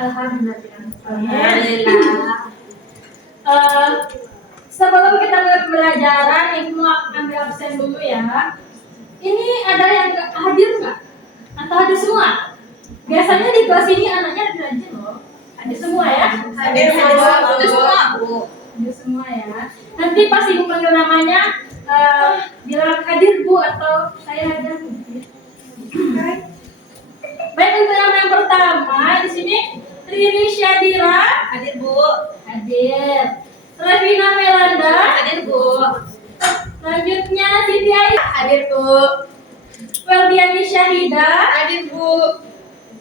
Alhamdulillah. Sebelum kita mulai pembelajaran, Ibu mau ambil absen dulu ya. Ini ada yang nggak hadir nggak? Atau hadir semua? Biasanya di kelas ini anaknya rajin loh. Hadir semua ya? Hadir semua, Bu. Hadir semua ya. Nanti pas Ibu panggil namanya, bilang hadir Bu atau saya hadir. Baik, untuk nama yang pertama di sini Riri Syadira, Hadir, Bu. hadir. Revina Melanda, Hadir, Bu. Selanjutnya Siti Aisyah, Hadir, Bu. Ferdiani Syahida, Hadir, Bu.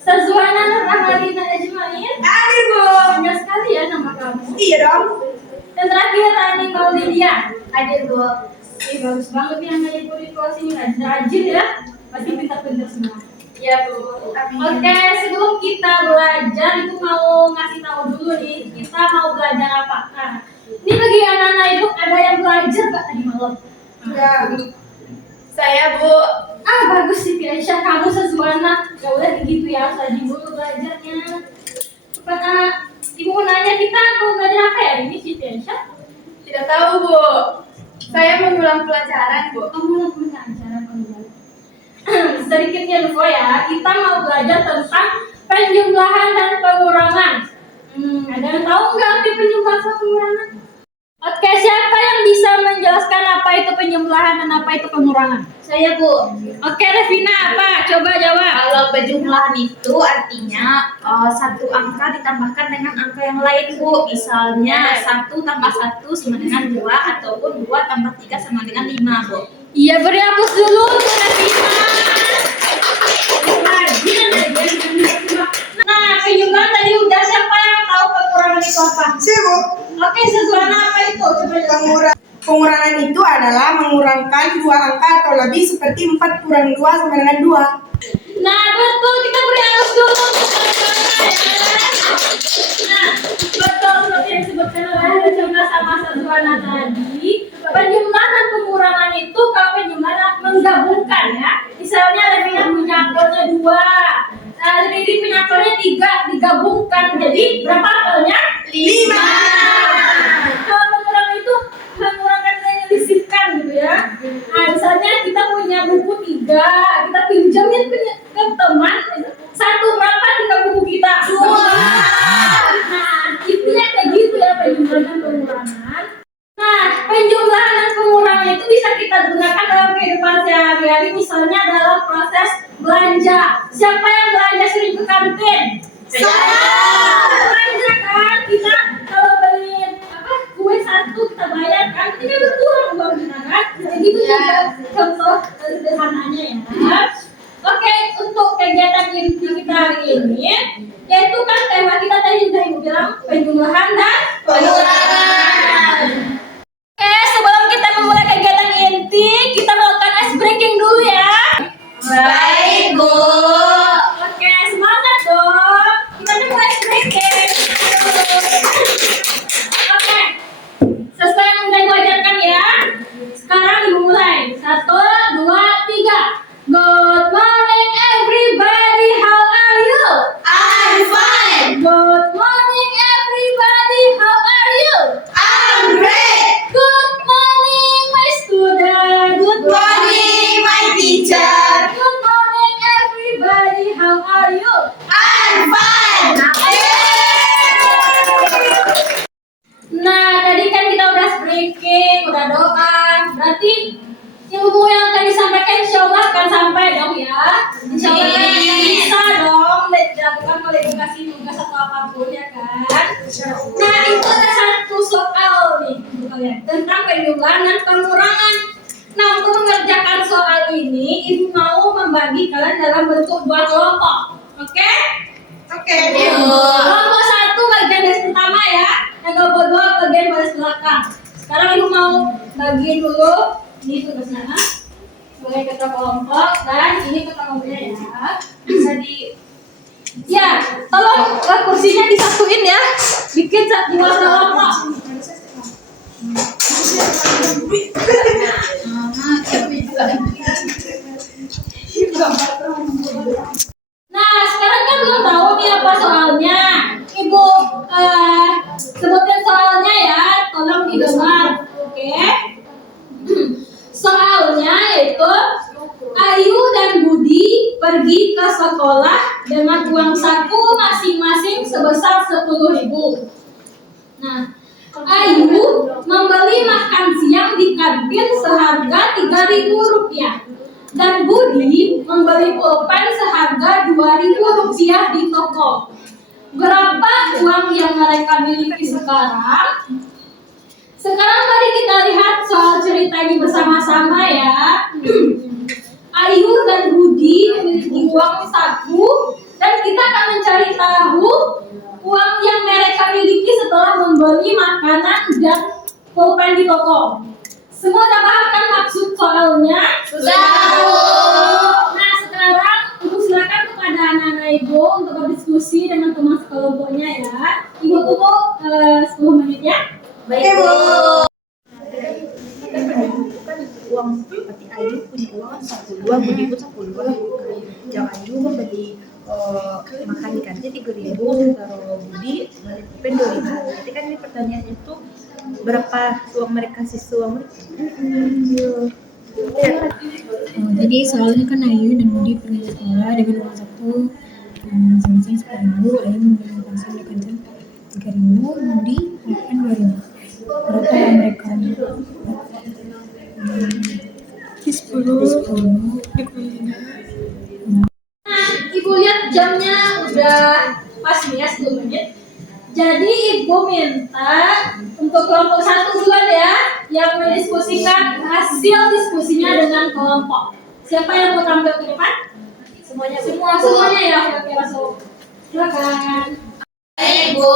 Sazwana Nur Amalina Ajmain. Hadir, Bu. Banyak sekali ya nama kamu. Iya dong. Dan terakhir Rani Maulidia. Hadir, Bu. Bagus banget ya anak ibu di kelas ini, rajin ya. Pasti pintar-pintar semua. Iya, Bu. Oke, sebelum kita belajar, Ibu mau ngasih tahu dulu nih, kita mau belajar apa? Nah, ini bagi anak-anak Ibu ada yang belajar nggak tadi malam? Ya. Saya, Bu. Bagus sih Aisyah, kamu Sazwana. Gak boleh begitu ya, tadi dulu belajarnya. Ibu mau nanya kita mau belajar apa ya ini sih Aisyah? Tidak tahu, Bu. Saya mengulang pelajaran, Bu. Kamu mau pelajaran pengulangan. Sedikit info ya, kita mau belajar tentang penjumlahan dan pengurangan. Ada yang tahu nggak arti penjumlahan dan pengurangan? Oke, siapa yang bisa menjelaskan apa itu penjumlahan dan apa itu pengurangan? Saya, Bu. Oke, Revina, apa? Coba jawab. Kalau penjumlahan itu artinya satu angka ditambahkan dengan angka yang lain, Bu. Misalnya 1 tambah 1 sama dengan 2 ataupun 2 tambah 3 sama dengan 5, Bu. Iya, beri hapus dulu untuk Revina. Nah, penjumlahan tadi udah, siapa yang tahu pengurangan itu apa? Saya, Bu. Oke, Sazwana apa itu? Coba jelaskan. Pengurangan itu adalah mengurangkan dua angka atau lebih seperti 4 kurang 2 sama dengan 2. Nah, betul, kita beri hapus dulu untuk Sazwana ya. Nah, betul seperti yang disebutkan oleh Revina sama Sazwana tadi. Penjumlahan dan pengurangan itu kalau penjumlahan menggabungkan ya. Misalnya Revina punya akalnya 2, Riri punya akalnya 3, digabungkan jadi berapa akalnya? 5. Kalau pengurangan itu mengurangkan dan menyisihkan gitu ya. Nah, misalnya kita punya buku 3, kita pinjamin ke teman, 1 berapa tinggal buku kita? 2. Nah, intinya kayak gitu ya penjumlahan dan pengurangan. Nah, penjumlahan dan pengurangan itu bisa kita gunakan dalam kehidupan sehari-hari, misalnya dalam proses belanja. Siapa yang belanja sering ke kantin? Belanja kan, kita kalau beli kue 1 kita bayar kan, ini kan berkurang uang kita kan. Begitu juga contoh sederhananya ya. Oke, untuk kegiatan inti kita hari ini, yaitu kan tema kita tadi sudah Ibu bilang penjumlahan dan pengurangan. Oke, sebelum kita memulai kegiatan inti, kita melakukan ice breaking dulu ya. Baik, Bu. Oke, semangat dong. Kita mulai ice breaking. Oke, sesuai yang udah Ibu ajarkan ya. Sekarang Ibu mulai. 1, 2, 3. Good morning everybody, how are you? I'm fine. Good morning everybody, how are you? I'm great. Good morning my student. Good Morning, my teacher. Good morning everybody, how are you? I'm fine. Nah, tadi kan kita udah speaking, udah doa. Berarti ilmu yang akan disampaikan insya Allah akan sampai dong ya. Insya Allah kan bisa dong dilakukan oleh edukasi tugas atau apapun ya kan. Nah, itu ada satu soal nih untuk kalian tentang penjumlahan dan pengurangan. Nah, untuk mengerjakan soal ini, Ibu mau membagi kalian dalam bentuk 2 kelompok. Oke? Oke, Kelompok 1 bagian baris pertama ya, dan kelompok 2 bagian baris belakang. Sekarang Ibu mau bagi dulu ini tugasnya sebagai ketua kelompok dan ini ketua kelompoknya ya. Bisa di tolong kursinya disatuin ya, bikin 2 kelompok. Nah, sekarang kan belum tahu nih apa soalnya. pergi ke sekolah dengan uang saku masing-masing sebesar 10.000. Nah, Ayu membeli makan siang di kantin seharga 3.000 rupiah. Dan Budi membeli pulpen seharga 2.000 rupiah di toko. Berapa uang yang mereka miliki sekarang? Sekarang mari kita lihat soal cerita ini bersama-sama ya. Ayu dan Budi memiliki uang saku dan kita akan mencari tahu uang yang mereka miliki setelah membeli makanan dan pulpen di toko. Semua udah paham kan maksud soalnya? Sudah. Nah, sekarang Ibu silakan kepada anak-anak Ibu untuk berdiskusi dengan teman sekelompoknya ya. Ibu tunggu 10 menit ya. Baik, Bu. Uang seperti Ayu punya uang 10.000, Budi pun 10.000. Yang Ayu membeli makan di kantin 3.000, taruh Budi beli pulpen 2.000. Berarti kan ini pertanyaannya tuh berapa uang mereka siswa mereka? Jadi soalnya kan Ayu dan Budi pergi sekolah dengan uang saku masing-masing 10.000. Ayu membeli makan siang di kantin 3.000, Budi pulpen 2.000. Berapa yang mereka? 10 dikuliah. Nah, Ibu lihat jamnya udah pas nih ya 10 menit. Jadi Ibu minta untuk kelompok 1 duluan ya yang mendiskusikan hasil diskusinya dengan kelompok. Siapa yang mau tampil ke depan? Semuanya ya. Oke, masuk. Silakan. Baik, Bu.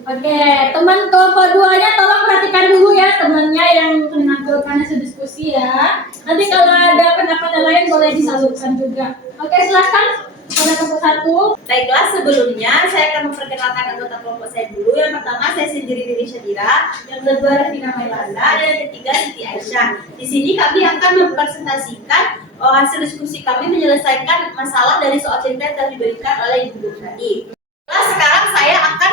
Oke, teman kelompok 2-nya tolong perhatikan dulu ya temannya yang menampilkan hasil diskusi ya. Nanti kalau ada pendapat yang lain boleh disalurkan juga. Oke, silakan pada kelompok 1. Baiklah, sebelumnya saya akan memperkenalkan anggota kelompok saya dulu. Yang pertama saya sendiri Riri Syadira, yang kedua Rina Mailanda, dan yang ketiga Siti Aisyah. Di sini kami akan mempresentasikan hasil diskusi kami menyelesaikan masalah dari soal cerita yang telah diberikan oleh Ibu Guru tadi. Nah, sekarang saya akan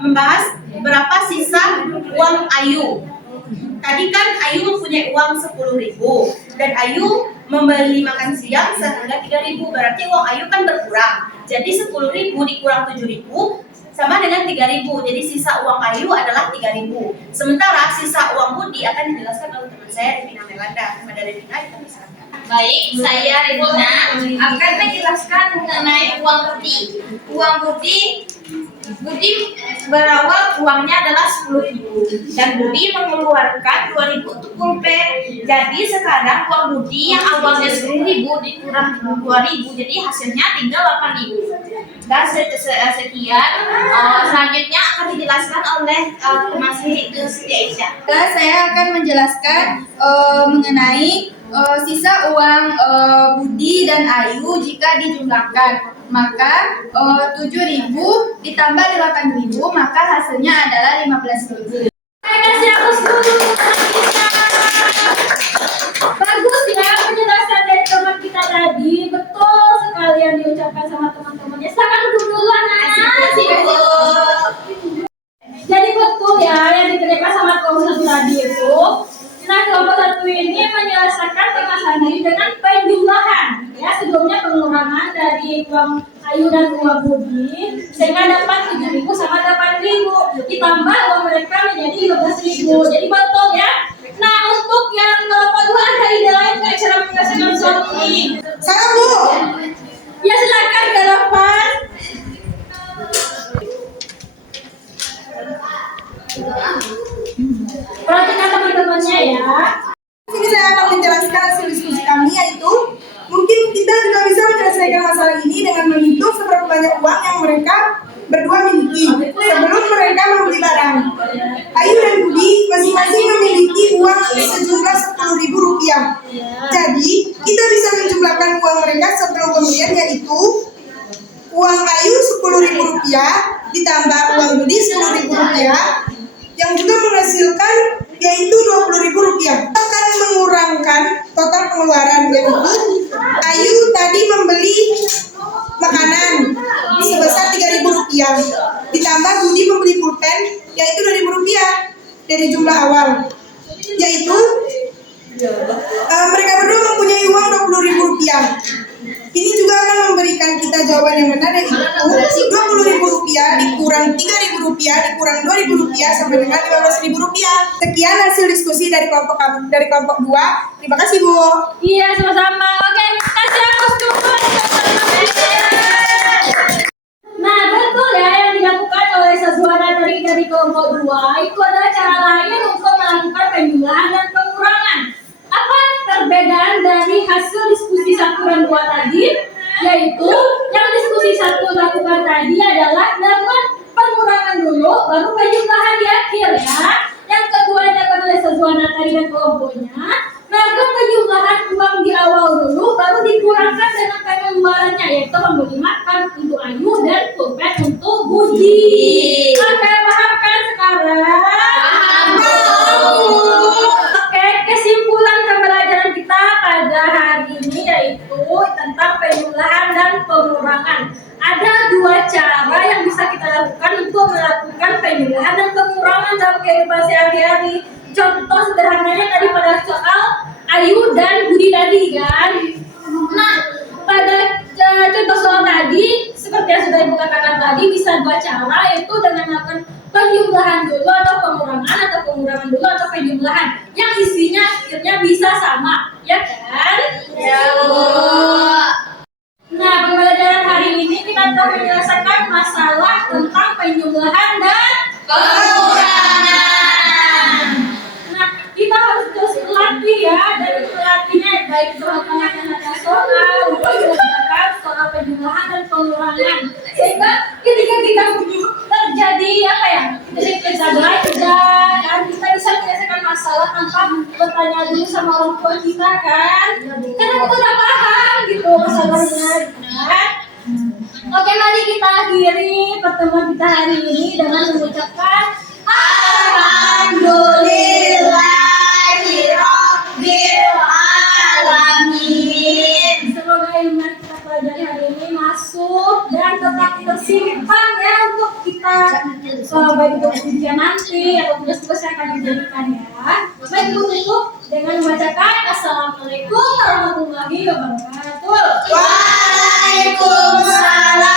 membahas berapa sisa uang Ayu. Tadi kan Ayu mempunyai uang 10.000 dan Ayu membeli makan siang seharga 3.000, berarti uang Ayu kan berkurang. Jadi 10.000 dikurang 7.000 sama dengan 3.000. Jadi sisa uang Ayu adalah 3.000. Sementara sisa uang Budi akan dijelaskan oleh teman saya Rina Melanda. Kepada Rina kita misalkan. Baik, saya Rina akan menjelaskan mengenai uang Budi. Uang Budi berawal uangnya adalah 10.000 dan Budi mengeluarkan 2.000 untuk pulpen. Jadi sekarang uang Budi yang awalnya 10.000 dikurang 2.000, jadi hasilnya tinggal 8.000. Dan sekian, selanjutnya akan dijelaskan oleh teman saya itu Siti Aisyah. Saya akan menjelaskan mengenai sisa uang Budi dan Ayu jika dijumlahkan. Maka 7.000 ditambah 8.000 maka hasilnya adalah 15.000. Saya kasih aplaus dulu untuk teman kita. Bagus ya penjelasan dari teman kita tadi. Betul sekali yang diucapkan sama teman-temannya. Silakan duduk dulu anak-anak. Jadi betul ya yang dikerjakan sama kelompok 1 tadi itu. Nah, kelompok 1 ini menyelesaikan masalah ini dengan penjumlahan. Ya, sebelumnya pengurangan dari uang Ayu dan uang Budi sehingga dapat 7.000 sama 8.000 ditambah uang mereka menjadi 15.000. Jadi betul ya. Nah, untuk yang kelompok 2 ada ide lain nggak cara menyelesaikan soal ini? Saya Bu. Ya silakan ke depan. Perhatikan teman-temannya ya. Sini saya akan menjelaskan hasil diskusi kami, yaitu mungkin kita juga bisa menyelesaikan masalah ini dengan menghitung seberapa banyak uang yang mereka berdua miliki sebelum mereka membeli barang. Ayu dan Budi masing-masing memiliki uang sejumlah 10.000 rupiah. Jadi kita bisa menjumlahkan uang mereka sebelum pembelian, yaitu uang Ayu 10.000 rupiah ditambah uang Budi 10.000 rupiah yang juga menghasilkan yaitu 20.000 rupiah. Akan mengurangkan total pengeluaran, yaitu Ayu tadi membeli makanan sebesar 3.000 rupiah ditambah Budi membeli pulpen yaitu Rp2.000 dari jumlah awal. Yaitu mereka berdua mempunyai uang Rp20.000. Ini juga akan memberikan kita jawaban yang benar, yaitu Rp20.000 dikurang Rp3.000 dikurang Rp2.000 sama dengan Rp15.000. Sekian hasil diskusi dari kelompok 2. Terima kasih, Bu. Iya, sama-sama. Oke, kasih aku dulu. Nah, betul ya yang dilakukan oleh Sazwana dari kelompok 2 itu adalah cara lain untuk melakukan penjumlahan dan pengurangan. Apa perbedaan dari hasil diskusi 1 dan 2 tadi? Yaitu yang diskusi 1 lakukan tadi adalah melakukan pengurangan dulu, baru penjumlahan di akhir ya. Yang kedua yang dilakukan oleh Sazwana tadi dan kelompoknya melakukan penjumlahan uang di awal dulu, baru dikurangkan dengan pengeluarannya, yaitu membeli makan untuk Ayu dan pulpen untuk Budi. Oke, paham kan sekarang? Oke, kesimpulan pembelajaran kita pada hari ini yaitu tentang penjumlahan dan pengurangan. Ada 2 cara yang bisa kita lakukan untuk melakukan penjumlahan dan pengurangan dalam kehidupan sehari-hari. Contoh sederhananya tadi pada soal Ayu dan Budi tadi kan. Nah, pada contoh soal tadi seperti yang sudah Ibu katakan tadi bisa 2 cara, yaitu dengan melakukan penjumlahan dulu atau pengurangan, atau pengurangan dulu atau penjumlahan yang isinya akhirnya bisa sama, ya kan? Ya. Nah, pembelajaran hari ini kita telah menyelesaikan masalah tentang penjumlahan dan pengurangan. Nah, kita harus terus berlatih ya, dan berlatihnya baik soal pengertian soal, belajar soal penjumlahan dan pengurangan. Sehingga ketika kita terjadi apa ya, jadi kita belajar kan, kita bisa menyelesaikan masalah tanpa bertanya dulu sama orang tua kita kan, karena kita udah paham gitu masalahnya kan. Oke, mari kita akhiri pertemuan kita hari ini dengan mengucapkan Alhamdulillahirobbilalamin. Semoga ilmu yang kita pelajari hari ini masuk dan tetap tersimpan ya untuk kita baik untuk ujian nanti atau tugas-tugas yang akan dijadikan ya. Baik, tutup dengan membacakan Assalamualaikum warahmatullahi wabarakatuh. Waalaikumsalam.